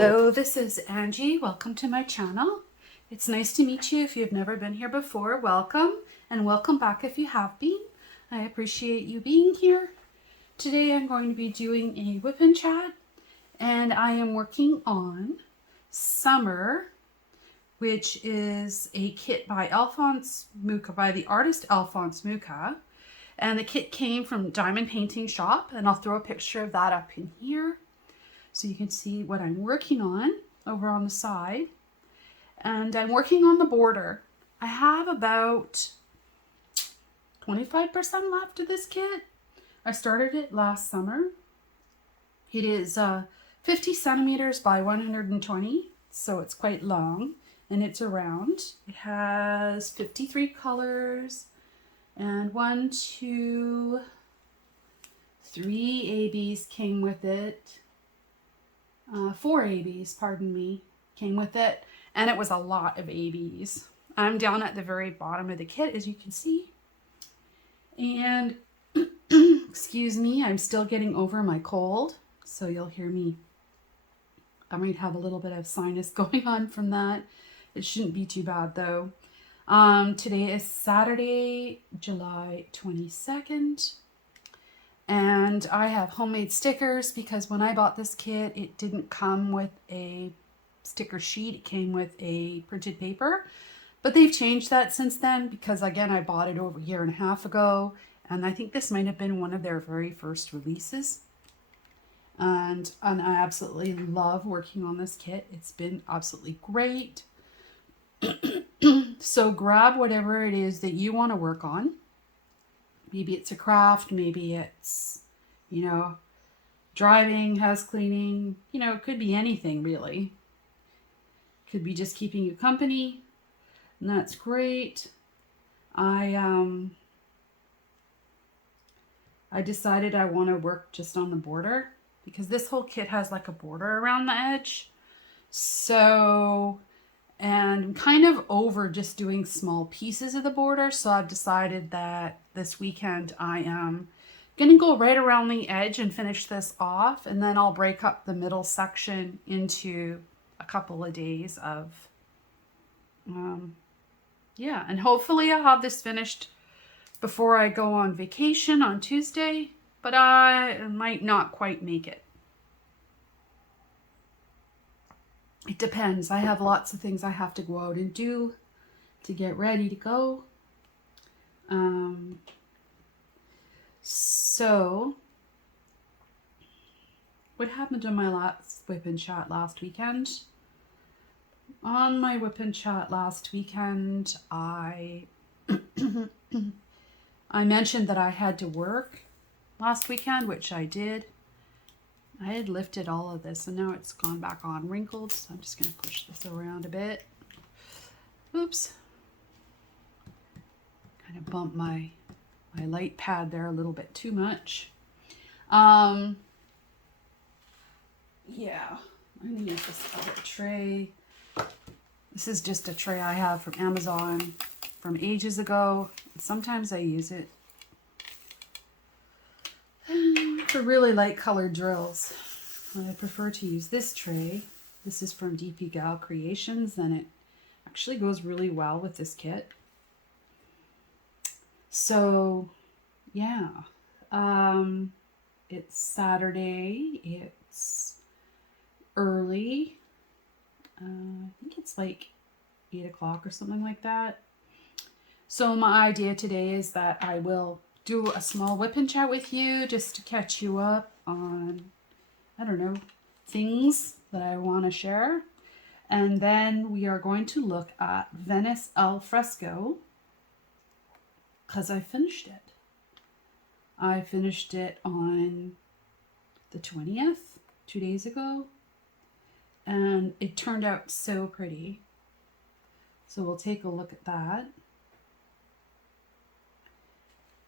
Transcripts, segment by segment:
Hello, this is Angie. Welcome to my channel. It's nice to meet you if you've never been here before. Welcome, and welcome back if you have been. I appreciate you being here. Today I'm going to be doing a WIP and chat, and I am working on Summer, which is a kit by Alphonse Mucha, by the artist Alphonse Mucha. And the kit came from Diamond Painting Shoppe, and I'll throw a picture of that up in here so you can see what I'm working on over on the side. And I'm working on the border. I have about 25% left of this kit. I started it last summer. It is 50 centimeters by 120, so it's quite long, and it's a round. It has 53 colors, and 1, 2, 3 ABs came with it. 4 ABs, pardon me, came with it, and it was a lot of ABs. I'm down at the very bottom of the kit, as you can see, and excuse me, I'm still getting over my cold, so you'll hear me. I might have a little bit of sinus going on from that. It shouldn't be too bad though. Today is Saturday, July 22nd. And I have homemade stickers because when I bought this kit, it didn't come with a sticker sheet. It came with a printed paper. But they've changed that since then because, again, I bought it over a year and a half ago. And I think this might have been one of their very first releases. And I absolutely love working on this kit. It's been absolutely great. So grab whatever it is that you want to work on. Maybe it's a craft, maybe it's, driving, house cleaning, it could be anything really. Could be just keeping you company, and that's great. I decided I want to work just on the border because this whole kit has like a border around the edge. So, and I'm kind of over just doing small pieces of the border, so I've decided that this weekend I am going to go right around the edge and finish this off, and then I'll break up the middle section into a couple of days of, and hopefully I'll have this finished before I go on vacation on Tuesday, but I might not quite make it. It depends. I have lots of things I have to go out and do to get ready to go. So, what happened on my last WIP and chat last weekend? On my WIP and chat last weekend, I mentioned that I had to work last weekend, which I did. I had lifted all of this and now it's gone back on wrinkled, so I'm just going to push this around a bit. Oops. Kind of bumped my light pad there a little bit too much. Yeah, I'm going to use this other tray. This is just a tray I have from Amazon from ages ago. Sometimes I use it for really light colored drills. I prefer to use this tray. This is from DP Gal Creations, and it actually goes really well with this kit. So, yeah. It's Saturday. It's early. I think it's like 8 o'clock or something like that. So my idea today is that I will do a small WIP and chat with you just to catch you up on, I don't know, things that I want to share. And then we are going to look at Venice Alfresco because I finished it. I finished it on the 20th, 2 days ago, and it turned out so pretty. So we'll take a look at that.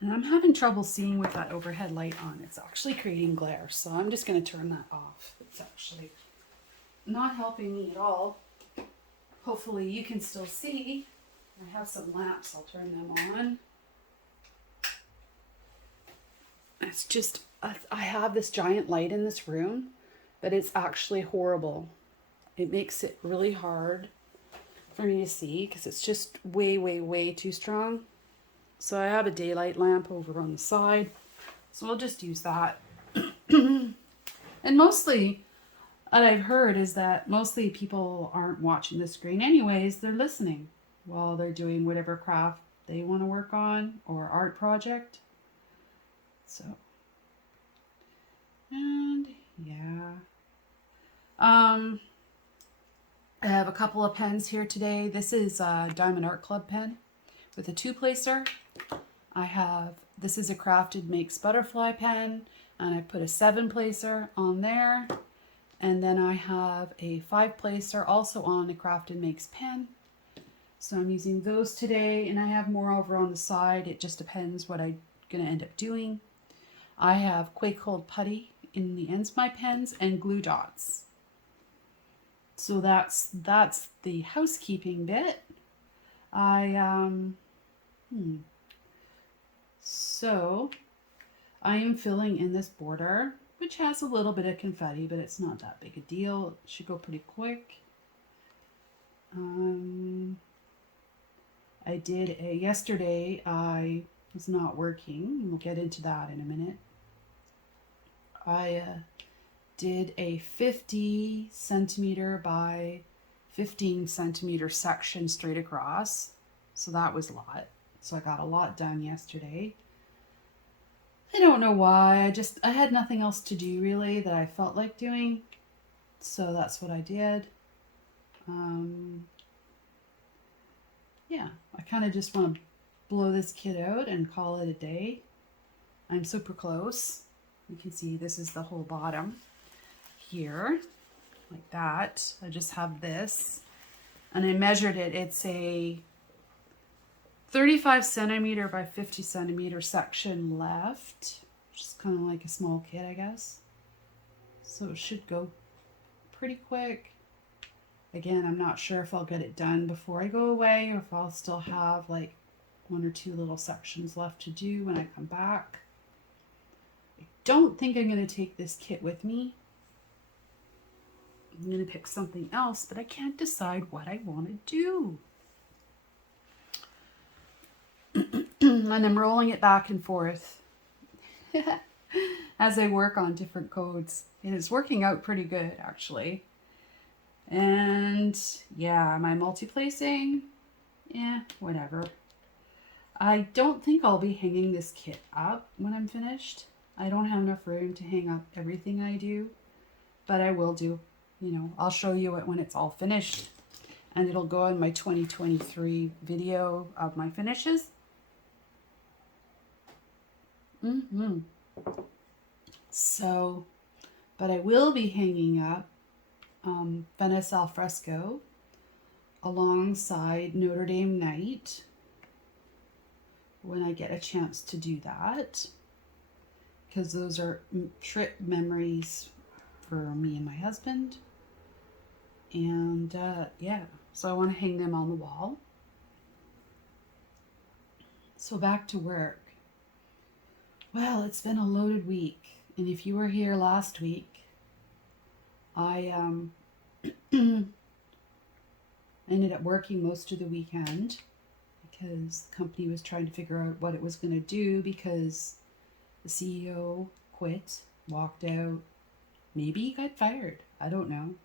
And I'm having trouble seeing with that overhead light on. It's actually creating glare, so I'm just going to turn that off. It's actually not helping me at all. Hopefully you can still see. I have some lamps, I'll turn them on. It's just, I have this giant light in this room, but it's actually horrible it makes it really hard for me to see because it's just way, way, way too strong. So I have a daylight lamp over on the side. So I'll just use that. And mostly, what I've heard is that mostly people aren't watching the screen anyways. They're listening while they're doing whatever craft they want to work on or art project. So, and yeah. I have a couple of pens here today. This is a Diamond Art Club pen with a 2-placer. This is a Crafted Makes Butterfly pen, and I put a 7-placer on there. And then I have a 5-placer also on a Crafted Makes pen. So I'm using those today, and I have more over on the side. It just depends what I'm going to end up doing. I have Quake Hold Putty in the ends of my pens and glue dots. So that's the housekeeping bit. So I am filling in this border, which has a little bit of confetti, but it's not that big a deal. It should go pretty quick. Yesterday I was not working, and we'll get into that in a minute. I did a 50 centimeter by 15 centimeter section straight across. So that was a lot. So I got a lot done yesterday. I don't know why. I had nothing else to do really that I felt like doing. So that's what I did. Yeah, I kind of just want to blow this kit out and call it a day. I'm super close. You can see this is the whole bottom here, like that. I just have this, and I measured it. It's a 35 centimeter by 50 centimeter section left, which is kind of like a small kit, I guess. So it should go pretty quick. Again, I'm not sure if I'll get it done before I go away or if I'll still have like 1 or 2 little sections left to do when I come back. I don't think I'm going to take this kit with me. I'm going to pick something else, but I can't decide what I want to do. And I'm rolling it back and forth as I work on different codes. And it's working out pretty good, actually. And yeah, am I multi-placing? Yeah, whatever. I don't think I'll be hanging this kit up when I'm finished. I don't have enough room to hang up everything I do, but I will do. You know, I'll show you it when it's all finished, and it'll go in my 2023 video of my finishes. So, but I will be hanging up Venice Alfresco alongside Notre Dame Night when I get a chance to do that, because those are trip memories for me and my husband. And yeah, so I want to hang them on the wall. So back to work. Well, it's been a loaded week, and if you were here last week, I ended up working most of the weekend because the company was trying to figure out what it was going to do because the CEO quit, walked out, maybe he got fired. I don't know.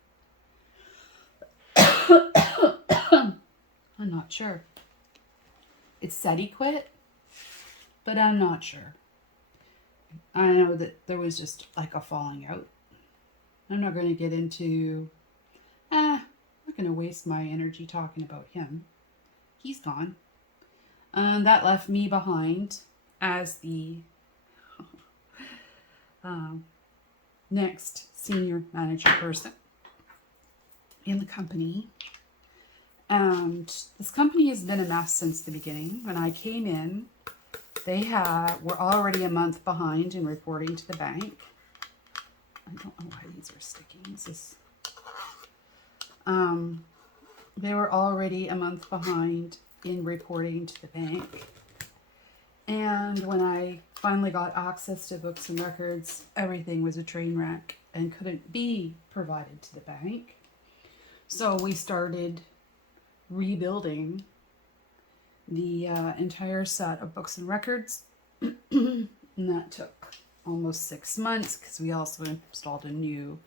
I'm not sure. It said he quit, but I'm not sure. I know that there was just like a falling out. I'm not going to get into, I'm not going to waste my energy talking about him. He's gone. That left me behind as the next senior manager person in the company. And this company has been a mess since the beginning. When I came in, they were already a month behind in reporting to the bank. I don't know why these are sticking. They were already a month behind in reporting to the bank. And when I finally got access to books and records, everything was a train wreck and couldn't be provided to the bank. So we started rebuilding the entire set of books and records. And that took almost 6 months because we also installed a new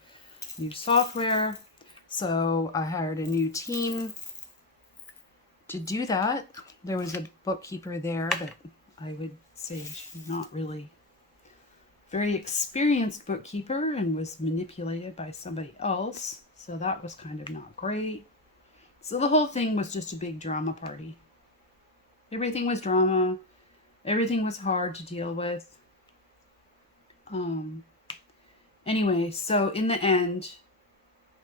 software. So I hired a new team to do that. There was a bookkeeper there, but I would say she's not really very experienced bookkeeper and was manipulated by somebody else. So that was kind of not great. So the whole thing was just a big drama party. Everything was drama. Everything was hard to deal with. Anyway, so in the end,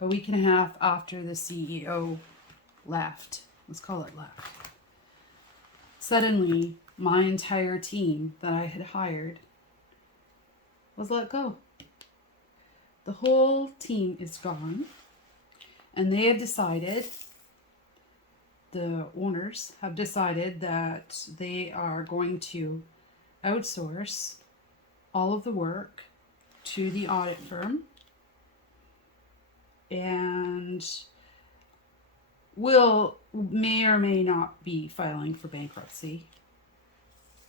a week and a half after the CEO left, let's call it left, suddenly my entire team that I had hired was let go. The whole team is gone, and they have decided, the owners have decided that they are going to outsource all of the work to the audit firm, and may or may not be filing for bankruptcy.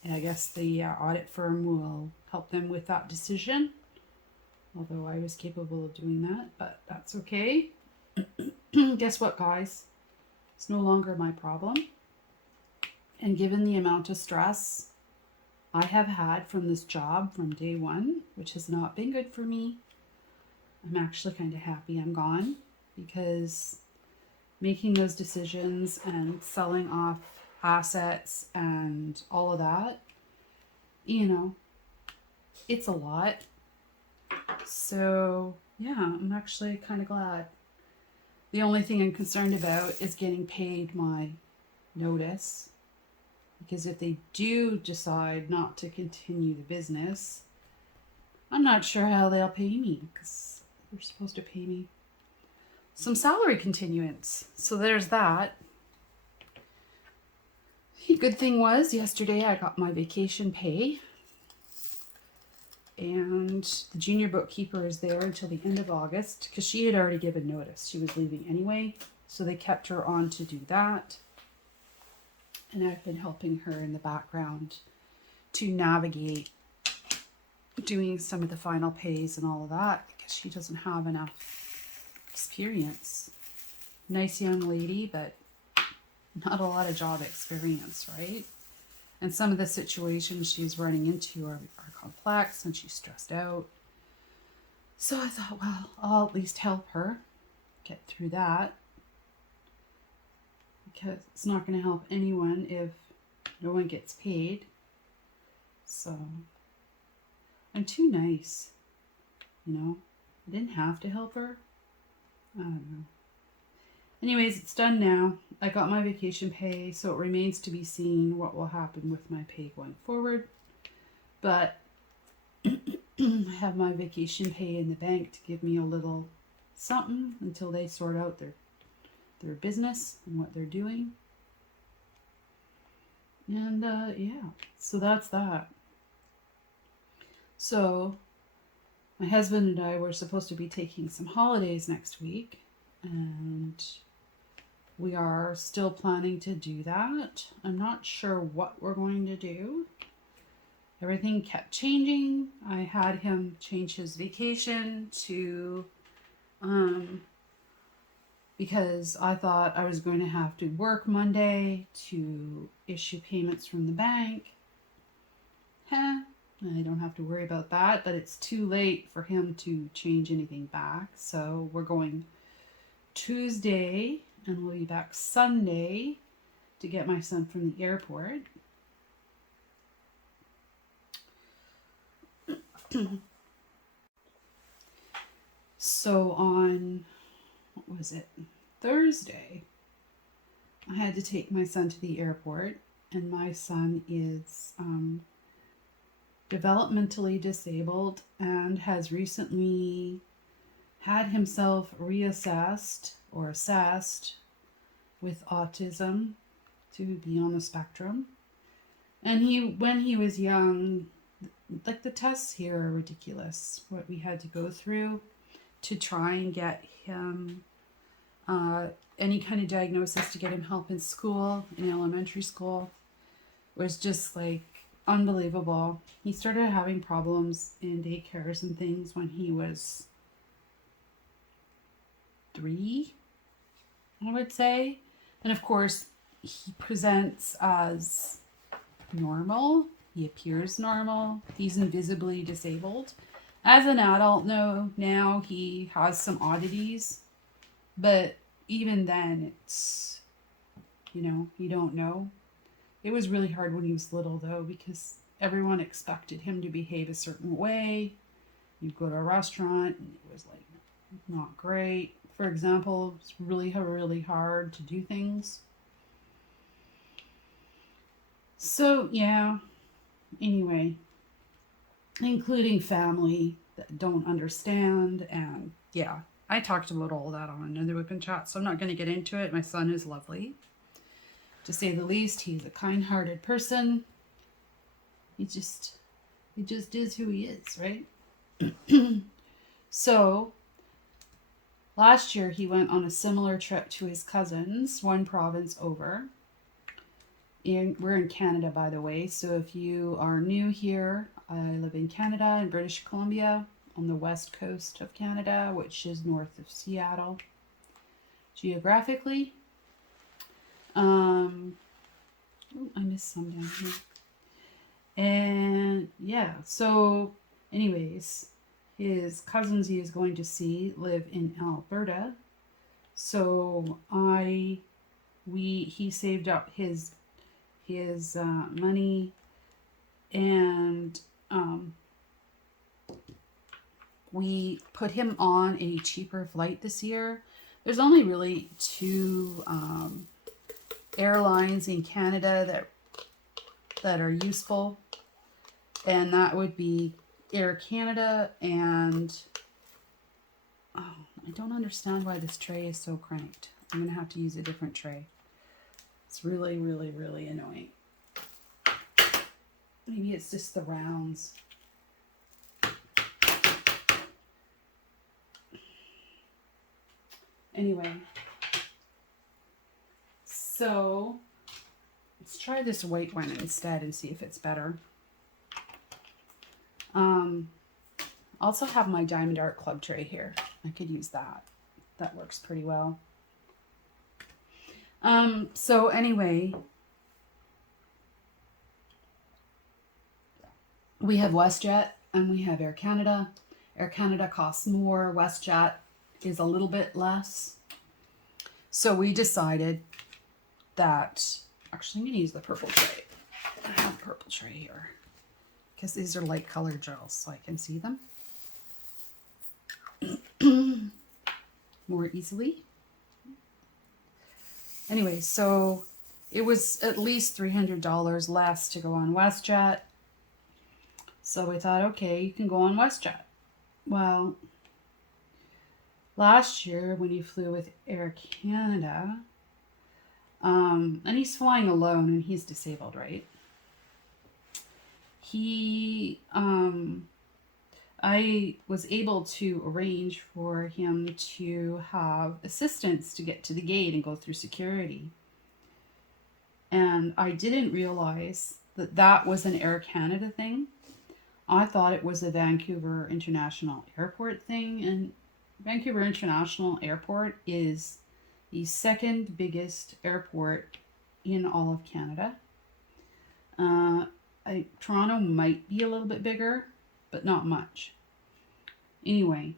And I guess the audit firm will help them with that decision, although I was capable of doing that, but that's okay. Guess what, guys? It's no longer my problem. And given the amount of stress I have had from this job from day one, which has not been good for me, I'm actually kind of happy I'm gone, because making those decisions and selling off assets and all of that, you know, it's a lot. So yeah, I'm actually kind of glad. The only thing I'm concerned about is getting paid my notice, because if they do decide not to continue the business, I'm not sure how they'll pay me, because they're supposed to pay me some salary continuance. So there's that. The good thing was yesterday I got my vacation pay, and the junior bookkeeper is there until the end of August because she had already given notice she was leaving anyway, so they kept her on to do that. And I've been helping her in the background to navigate doing some of the final pays and all of that, because she doesn't have enough experience. Nice young lady, but not a lot of job experience, right? And some of the situations she's running into are complex, and she's stressed out. So I thought, well, I'll at least help her get through that, because it's not going to help anyone if no one gets paid. So I'm too nice, you know. I didn't have to help her. I don't know. Anyways, it's done now. I got my vacation pay, so it remains to be seen what will happen with my pay going forward. But I have my vacation pay in the bank to give me a little something until they sort out their business and what they're doing. And yeah, so that's that. So my husband and I were supposed to be taking some holidays next week, and we are still planning to do that. I'm not sure what we're going to do. Everything kept changing. I had him change his vacation to, because I thought I was going to have to work Monday to issue payments from the bank. I don't have to worry about that, but it's too late for him to change anything back. So we're going Tuesday, and we'll be back Sunday to get my son from the airport. So on, what was it, Thursday, I had to take my son to the airport, and my son is developmentally disabled and has recently had himself reassessed or assessed with autism, to be on the spectrum. And when he was young, like, the tests here are ridiculous, what we had to go through to try and get him any kind of diagnosis to get him help in school, in elementary school, was just like unbelievable. He started having problems in daycares and things when he was 3, I would say. And of course, he presents as normal. He appears normal. He's invisibly disabled. As an adult, no, now he has some oddities. But even then, it's, you don't know. It was really hard when he was little, though, because everyone expected him to behave a certain way. You'd go to a restaurant, and it was, like, not great. For example, it's really, really hard to do things. So, yeah. Anyway, including family that don't understand, and, yeah. I talked about all that on another WIP and chat, so I'm not going to get into it. My son is lovely, to say the least. He's a kind-hearted person. He just is who he is, right? So, last year he went on a similar trip to his cousins, one province over. And we're in Canada, by the way, so if you are new here, I live in Canada, in British Columbia, on the west coast of Canada, which is north of Seattle, geographically. I missed some down here. And yeah, so anyways, his cousins he is going to see live in Alberta. So he saved up his money, and we put him on a cheaper flight this year. There's only really 2 airlines in Canada that are useful, and that would be Air Canada and I don't understand why this tray is so cranked. I'm gonna have to use a different tray. It's really, really, really annoying. Maybe it's just the rounds. Anyway, so let's try this white one instead and see if it's better. Also have my Diamond Art Club tray here. I could use that. That works pretty well. So anyway, we have WestJet and we have Air Canada. Air Canada costs more. WestJet is a little bit less. So we decided that, actually I'm going to use the purple tray. I have a purple tray here because these are light colored gels so I can see them more easily. Anyway, so it was at least $300 less to go on WestJet. So we thought, okay, you can go on WestJet. Well, last year when he flew with Air Canada, and he's flying alone and he's disabled, right? I was able to arrange for him to have assistance to get to the gate and go through security. And I didn't realize that that was an Air Canada thing. I thought it was a Vancouver International Airport thing, and Vancouver International Airport is the second biggest airport in all of Canada. Toronto might be a little bit bigger, but not much. Anyway,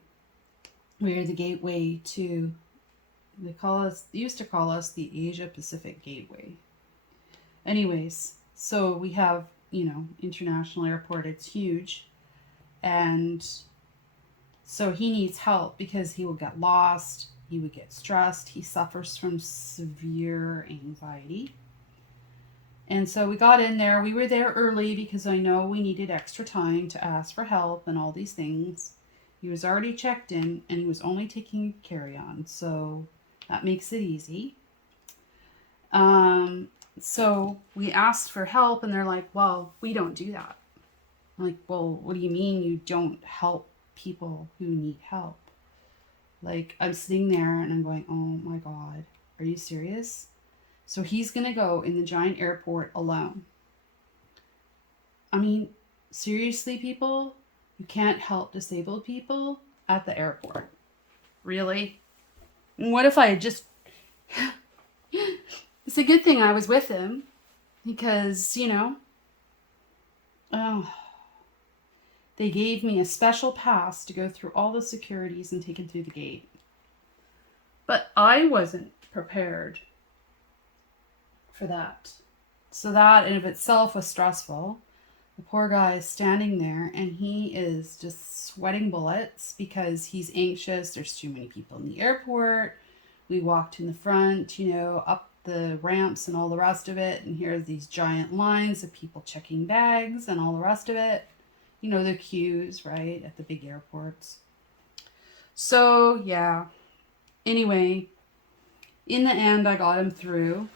we're the gateway to, they used to call us the Asia Pacific Gateway. Anyways, so we have, international airport, it's huge. And so he needs help because he will get lost, he would get stressed, he suffers from severe anxiety. And so we got in there, we were there early because I know we needed extra time to ask for help and all these things. He was already checked in and he was only taking carry-on, so that makes it easy. So we asked for help and they're like, well, we don't do that. I'm like, well, what do you mean you don't help people who need help? Like, I'm sitting there and I'm going, oh my God, are you serious? So he's going to go in the giant airport alone. I mean, seriously, people, you can't help disabled people at the airport. Really? And what if I had just... It's a good thing I was with him because, you know, oh, they gave me a special pass to go through all the securities and take him through the gate. But I wasn't prepared for that. So that in of itself was stressful. The poor guy is standing there and he is just sweating bullets because he's anxious. There's too many people in the airport. We walked in the front, you know, up the ramps and all the rest of it. And here are these giant lines of people checking bags and all the rest of it. You know, the queues, right, at the big airports. So, yeah. Anyway, in the end, I got him through.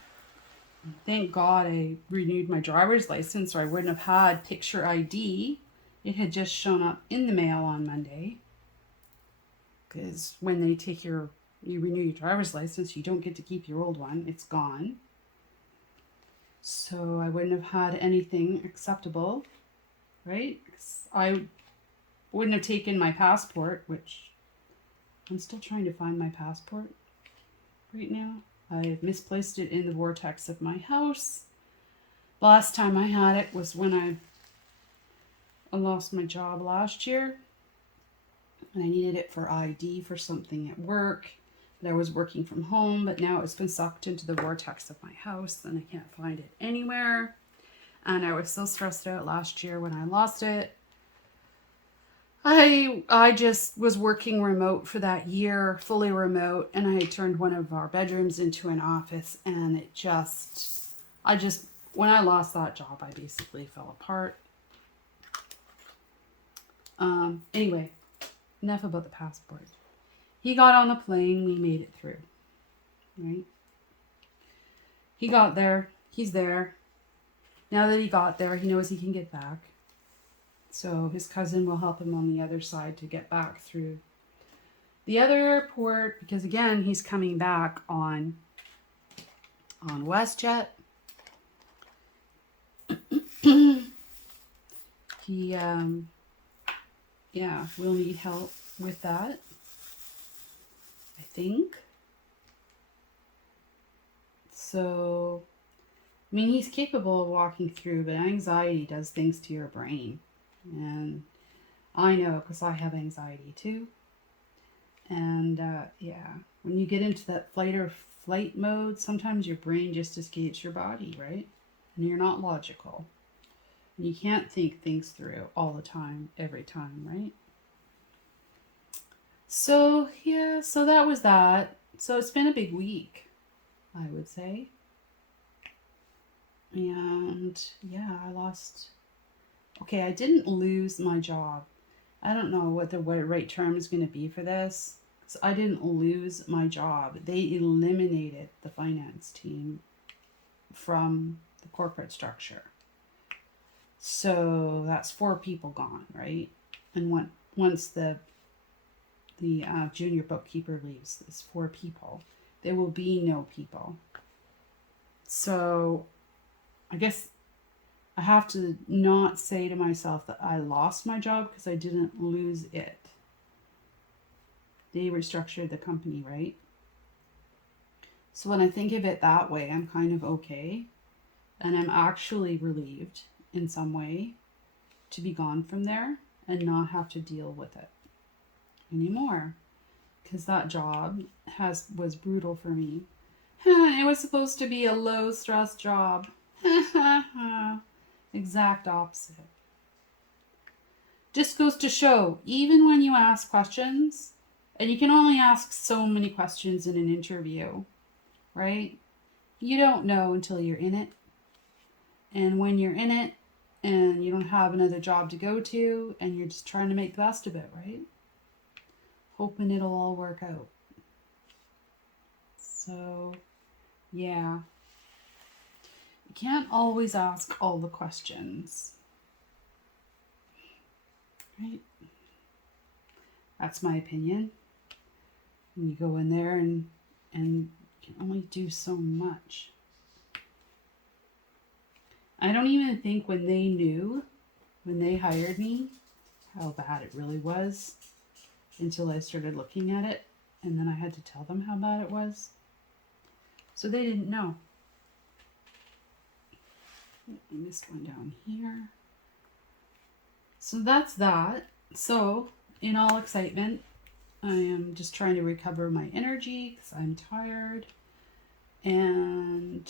Thank God I renewed my driver's license, or I wouldn't have had picture ID. It had just shown up in the mail on Monday. Because when they take you renew your driver's license, you don't get to keep your old one. It's gone. So I wouldn't have had anything acceptable, right? I wouldn't have taken my passport, which I'm still trying to find my passport right now. I've misplaced it in the vortex of my house. Last time I had it was when I lost my job last year. And I needed it for ID for something at work. But I was working from home, but now it's been sucked into the vortex of my house and I can't find it anywhere. And I was so stressed out last year when I lost it. I just was working remote for that year, fully remote, and I had turned one of our bedrooms into an office, and when I lost that job, I basically fell apart. Anyway, enough about the passport. He got on the plane, we made it through, right? He got there, he's there. Now that he got there, he knows he can get back. So his cousin will help him on the other side to get back through the other airport, because again, he's coming back on WestJet. He will need help with that, I think. So, I mean, he's capable of walking through, but anxiety does things to your brain. And I know because I have anxiety too. And when you get into that fight or flight mode, sometimes your brain just escapes your body, right? And you're not logical. And you can't think things through all the time, every time, right? So, yeah, so that was that. So it's been a big week, I would say. And yeah, I didn't lose my job. I don't know what the right term is going to be for this. So I didn't lose my job. They eliminated the finance team from the corporate structure. So that's 4 people gone, right? And once the junior bookkeeper leaves, it's 4 people. There will be no people. So I guess I have to not say to myself that I lost my job because I didn't lose it. They restructured the company, right? So when I think of it that way, I'm kind of okay. And I'm actually relieved in some way to be gone from there and not have to deal with it anymore. Because that job was brutal for me. It was supposed to be a low stress job. Exact opposite. Just goes to show, even when you ask questions, and you can only ask so many questions in an interview, right? You don't know until you're in it. And when you're in it and you don't have another job to go to and you're just trying to make the best of it, right? Hoping it'll all work out. So, yeah. You can't always ask all the questions, right? That's my opinion. And you go in there and can only do so much. I don't even think when they knew, when they hired me, how bad it really was until I started looking at it, and then I had to tell them how bad it was. So they didn't know. I missed one down here. So that's that. So in all excitement, I am just trying to recover my energy because I'm tired. And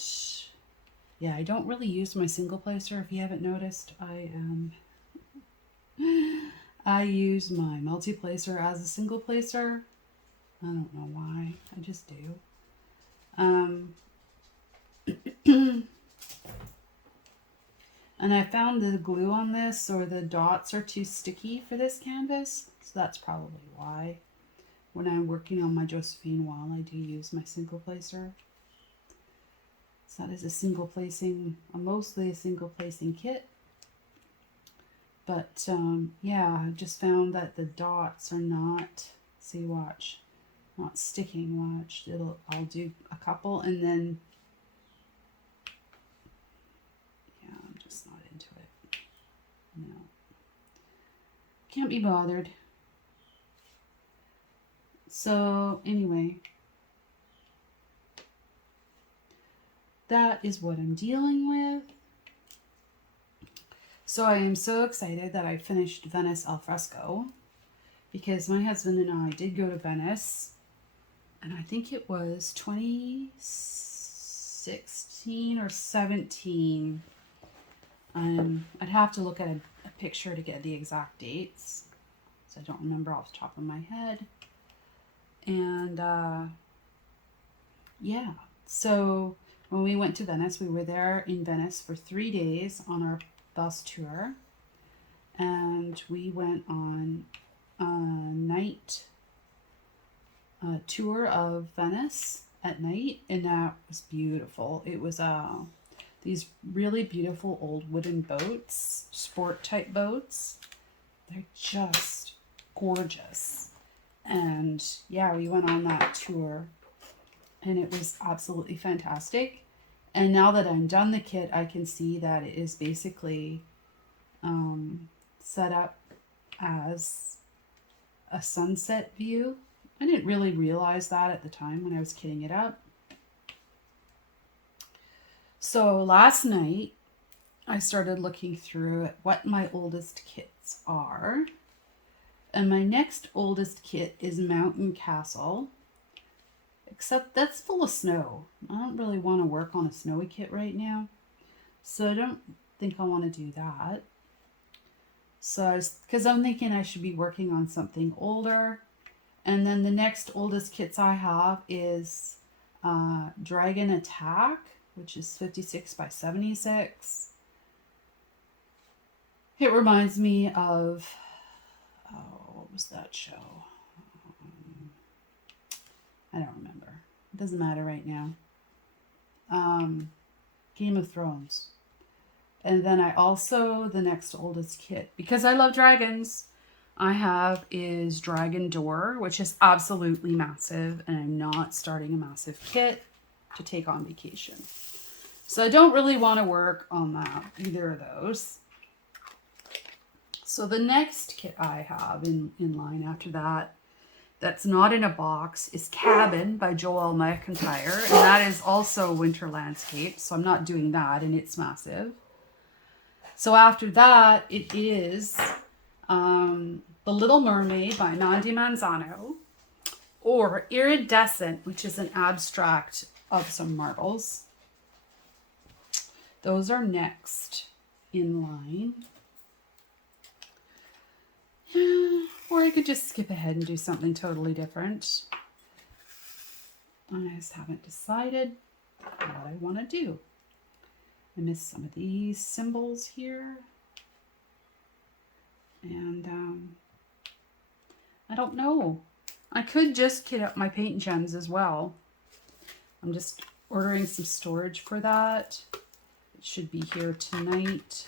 yeah, I don't really use my single placer. If you haven't noticed, I use my multi-placer as a single placer. I don't know why. I just do. And I found the glue on this, or the dots are too sticky for this canvas. So that's probably why. When I'm working on my Josephine wall, I do use my single placer. So that is mostly a single placing kit. But yeah, I just found that the dots are not, see, watch, not sticking. Watch, I'll do a couple and then, yeah, I'm just not into it. No, can't be bothered. So anyway, that is what I'm dealing with. So I am so excited that I finished Venice Alfresco, because my husband and I did go to Venice, and I think it was 2016 or 17. I'd have to look at a picture to get the exact dates, so I don't remember off the top of my head. And yeah, so when we went to Venice, we were there in Venice for 3 days on our bus tour, and we went on a night tour of Venice at night, and that was beautiful. It was these really beautiful old wooden boats, sport type boats. They're just gorgeous. And yeah, we went on that tour, and it was absolutely fantastic. And now that I'm done the kit, I can see that it is basically set up as a sunset view. I didn't really realize that at the time when I was kitting it up. So last night, I started looking through at what my oldest kits are. And my next oldest kit is Mountain Castle. Except that's full of snow. I don't really want to work on a snowy kit right now. So I don't think I want to do that. So because I'm thinking I should be working on something older. And then the next oldest kits I have is Dragon Attack, which is 56 by 76. It reminds me of, what was that show? I don't remember. It doesn't matter right now. Game of Thrones. And then I also, the next oldest kit, because I love dragons, I have is Dragon Door, which is absolutely massive, and I'm not starting a massive kit to take on vacation. So I don't really want to work on that, either of those. So the next kit I have in line after that, that's not in a box, is Cabin by Joel McIntyre, and that is also winter landscape, so I'm not doing that, and it's massive. So after that, it is The Little Mermaid by Mandy Manzano, or Iridescent, which is an abstract of some marbles. Those are next in line. Or I could just skip ahead and do something totally different. I just haven't decided what I want to do. I missed some of these symbols here. And I don't know. I could just kit up my paint gems as well. I'm just ordering some storage for that. It should be here tonight.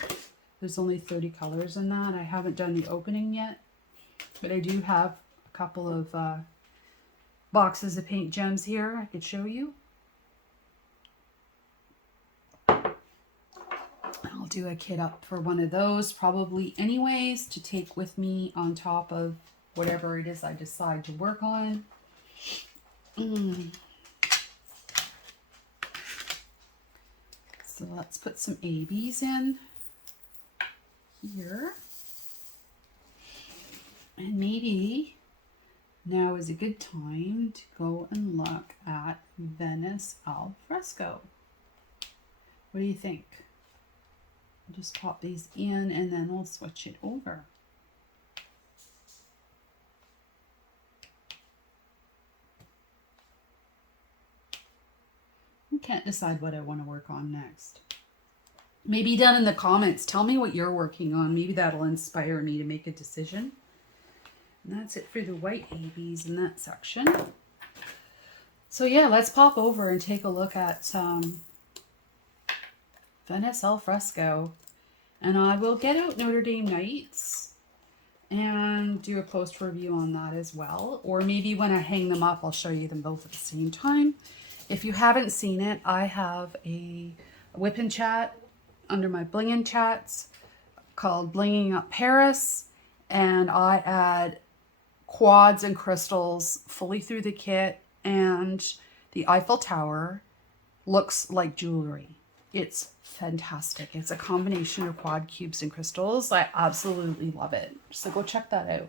There's only 30 colors in that. I haven't done the opening yet, but I do have a couple of boxes of paint gems here I could show you. I'll do a kit up for one of those probably anyways to take with me on top of whatever it is I decide to work on. So let's put some ABs in here. And maybe now is a good time to go and look at Venice Alfresco. What do you think? I'll just pop these in and then we'll switch it over. I can't decide what I want to work on next. Maybe down in the comments, tell me what you're working on. Maybe that'll inspire me to make a decision. And that's it for the white ABs in that section. So yeah, let's pop over and take a look at Venice Alfresco. And I will get out Notre Dame Nights and do a post review on that as well. Or maybe when I hang them up, I'll show you them both at the same time. If you haven't seen it, I have a WIP and chat under my blingin' chats called Blinging Up Paris. And I add quads and crystals fully through the kit, and the Eiffel Tower looks like jewelry. It's fantastic. It's a combination of quad cubes and crystals. I absolutely love it. So go check that out.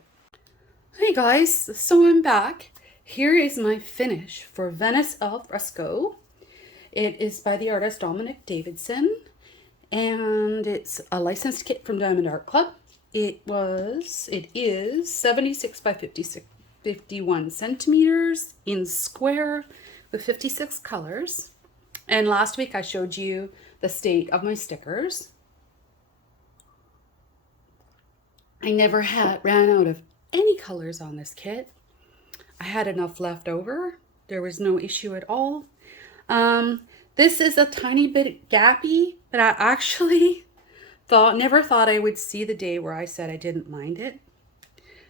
Hey guys, so I'm back. Here is my finish for Venice Alfresco. It is by the artist Dominic Davidson, and it's a licensed kit from Diamond Art Club. It is 76 by 51 centimeters in square with 56 colors. And last week I showed you the state of my stickers. I never ran out of any colors on this kit. I had enough left over. There was no issue at all. This is a tiny bit gappy, but I actually never thought I would see the day where I said I didn't mind it.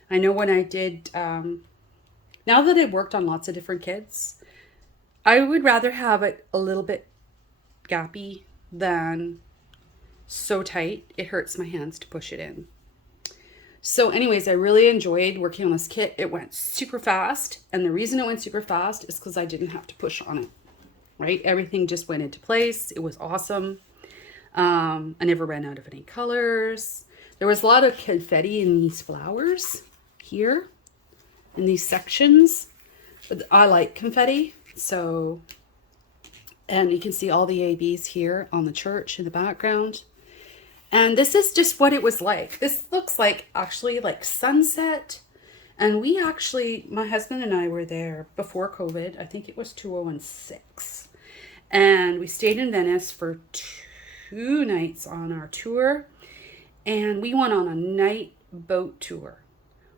I know when I did, now that I've worked on lots of different kits, I would rather have it a little bit gappy than so tight it hurts my hands to push it in. So anyways, I really enjoyed working on this kit. It went super fast, and the reason it went super fast is because I didn't have to push on it, right? Everything just went into place. It was awesome. I never ran out of any colors. There was a lot of confetti in these flowers here in these sections, but I like confetti. So, and you can see all the ABs here on the church in the background. And this is just what it was like. This looks like actually like sunset. And we actually, my husband and I were there before COVID. I think it was 2016. And we stayed in Venice for 2 nights on our tour, and we went on a night boat tour.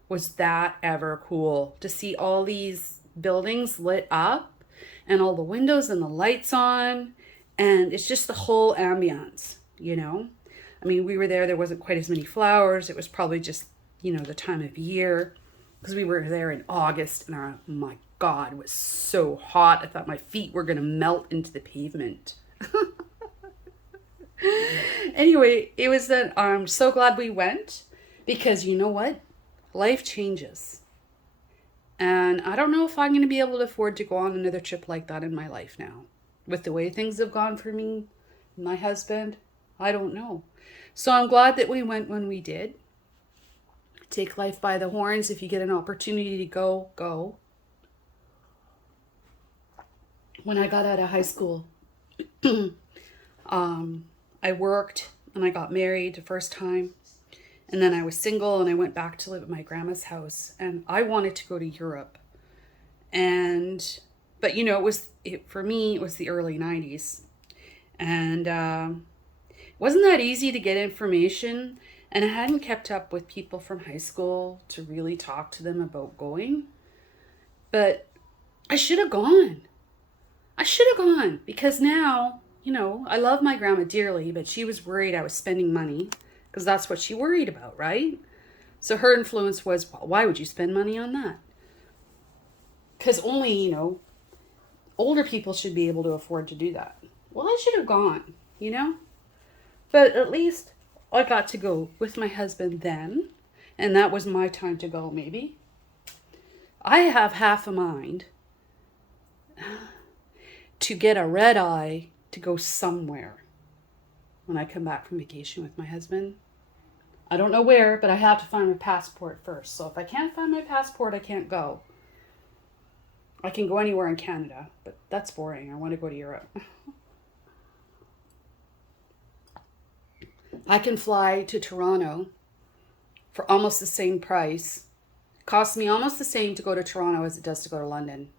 Was that ever cool to see all these buildings lit up and all the windows and the lights on, and it's just the whole ambiance, you know? I mean, we were there wasn't quite as many flowers. It was probably just, you know, the time of year, because we were there in August, and oh my God, it was so hot. I thought my feet were gonna melt into the pavement. Anyway, it was that I'm so glad we went, because you know what? Life changes. And I don't know if I'm going to be able to afford to go on another trip like that in my life now. With the way things have gone for me, my husband, I don't know. So I'm glad that we went when we did. Take life by the horns. If you get an opportunity to go, go. When I got out of high school, I worked and I got married the first time, and then I was single and I went back to live at my grandma's house, and I wanted to go to Europe. But you know, for me, it was the early 90s, and it wasn't that easy to get information, and I hadn't kept up with people from high school to really talk to them about going. But I should have gone. Because now, you know, I love my grandma dearly, but she was worried I was spending money, because that's what she worried about, right? So her influence was, well, why would you spend money on that? Because only, older people should be able to afford to do that. Well, I should have gone, But at least I got to go with my husband then. And that was my time to go, maybe. I have half a mind to get a red eye to go somewhere when I come back from vacation with my husband. I don't know where, but I have to find my passport first. So if I can't find my passport, I can't go. I can go anywhere in Canada, but that's boring. I want to go to Europe. I can fly to Toronto for almost the same price. Costs me almost the same to go to Toronto as it does to go to London.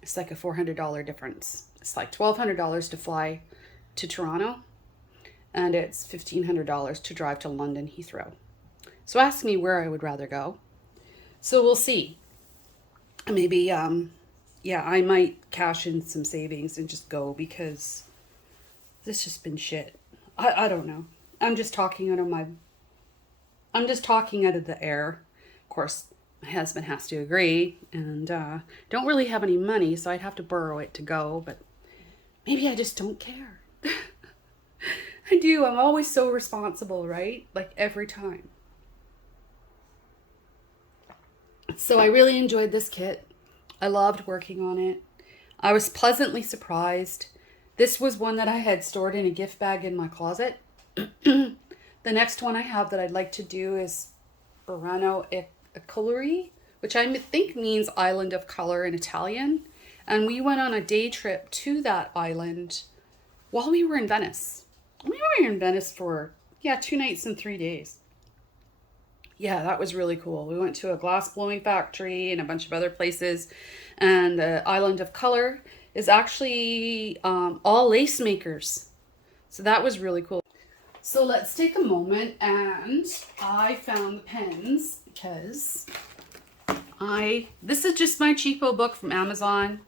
It's like a $400 difference. It's like $1,200 to fly to Toronto, and it's $1,500 to drive to London Heathrow. So ask me where I would rather go. So we'll see. Maybe, I might cash in some savings and just go, because this has been shit. I don't know. I'm just talking out of the air. Of course, my husband has to agree, and don't really have any money, so I'd have to borrow it to go, but maybe I just don't care. I do. I'm always so responsible, right? Like every time. So I really enjoyed this kit. I loved working on it. I was pleasantly surprised. This was one that I had stored in a gift bag in my closet. The next one I have that I'd like to do is Burano e Colori, which I think means island of color in Italian. And we went on a day trip to that island while we were in Venice. We were in Venice for, 2 nights and 3 days. Yeah, that was really cool. We went to a glass blowing factory and a bunch of other places. And the Island of Color is actually all lace makers. So that was really cool. So let's take a moment, and I found the pens because this is just my cheapo book from Amazon.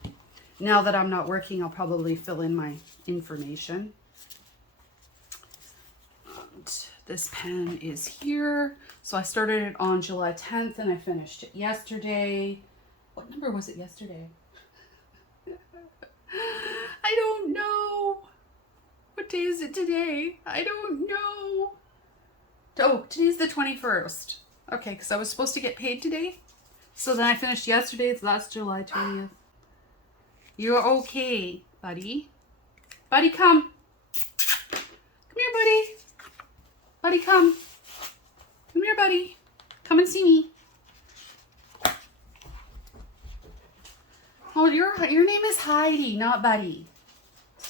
Now that I'm not working, I'll probably fill in my information. This pen is here. So I started it on July 10th and I finished it yesterday. What number was it yesterday? I don't know. What day is it today? I don't know. Oh, today's the 21st. Okay, because I was supposed to get paid today. So then I finished yesterday, so that's July 20th. You're okay, buddy. Buddy, come. Come here, buddy. Buddy, come. Come here, buddy. Come and see me. Oh, your name is Heidi, not Buddy.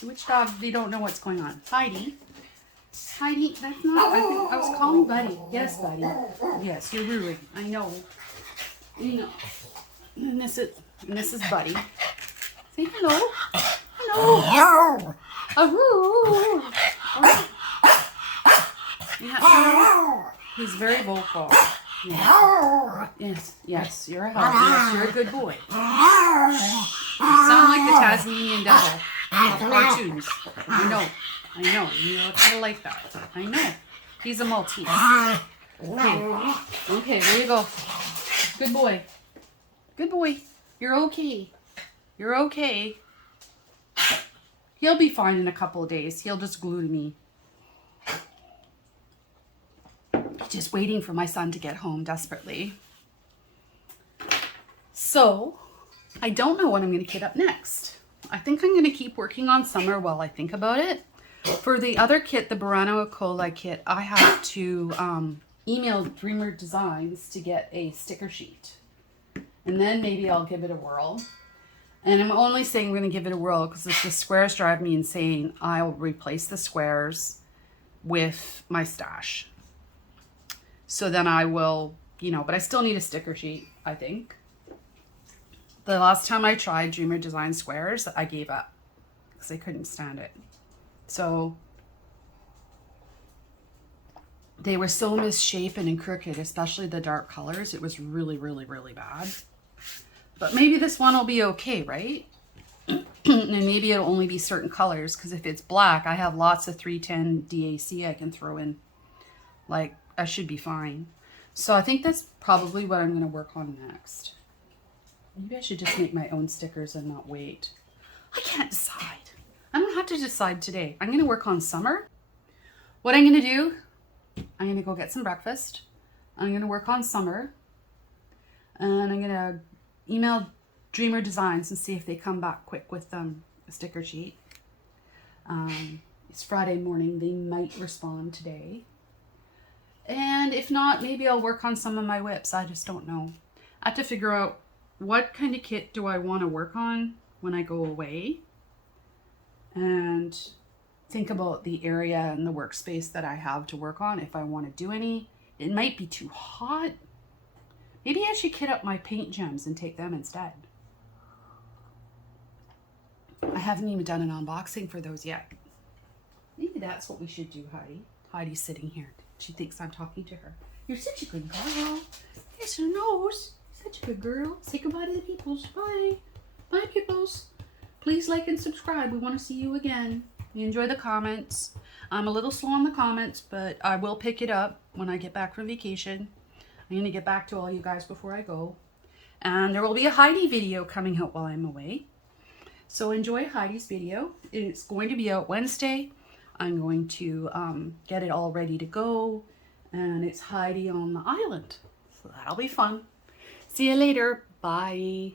Which dog? They don't know what's going on. Heidi. Heidi, that's not. I was calling Buddy. Yes, Buddy. Yes, you're rude. I know. And this is Buddy. Say hello. Hello. Oh. Yeah. He's very vocal. Yes, you're a help. Yes, you're a good boy. You sound like the Tasmanian devil of cartoons. I know. You're kind of like that. I know. He's a Maltese. Okay, there you go. Good boy. Good boy. You're okay. You're okay. He'll be fine in a couple of days. He'll just glue to me. Just waiting for my son to get home desperately. So, I don't know what I'm going to kit up next. I think I'm going to keep working on summer while I think about it. For the other kit, the Burano e Colori kit, I have to email Dreamer Designs to get a sticker sheet. And then maybe I'll give it a whirl. And I'm only saying I'm going to give it a whirl because if the squares drive me insane, I'll replace the squares with my stash. So then I will, but I still need a sticker sheet, I think. The last time I tried Dreamer Design squares, I gave up because I couldn't stand it. So they were so misshapen and crooked, especially the dark colors. It was really, really, really bad. But maybe this one will be okay, right? And maybe it'll only be certain colors, because if it's black, I have lots of 310 DAC I can throw in. Like, I should be fine. So I think that's probably what I'm going to work on next. Maybe I should just make my own stickers and not wait. I can't decide. I don't have to decide today. I'm going to work on summer. What I'm going to do, I'm going to go get some breakfast. I'm going to work on summer. And I'm going to email Dreamer Designs and see if they come back quick with a sticker sheet. It's Friday morning. They might respond today. And if not, maybe I'll work on some of my WIPs. I just don't know. I have to figure out what kind of kit do I want to work on when I go away. And think about the area and the workspace that I have to work on if I want to do any. It might be too hot. Maybe I should kit up my paint gems and take them instead. I haven't even done an unboxing for those yet. Maybe that's what we should do, Heidi. Heidi's sitting here. She thinks I'm talking to her. You're such a good girl. Yes, her nose. Such a good girl. Say goodbye to the peoples. Bye. Bye, peoples. Please like and subscribe. We want to see you again. You enjoy the comments. I'm a little slow on the comments, but I will pick it up when I get back from vacation. I'm going to get back to all you guys before I go. And there will be a Heidi video coming out while I'm away. So enjoy Heidi's video. It's going to be out Wednesday. I'm going to get it all ready to go. And it's Heidi on the island. So that'll be fun. See you later. Bye.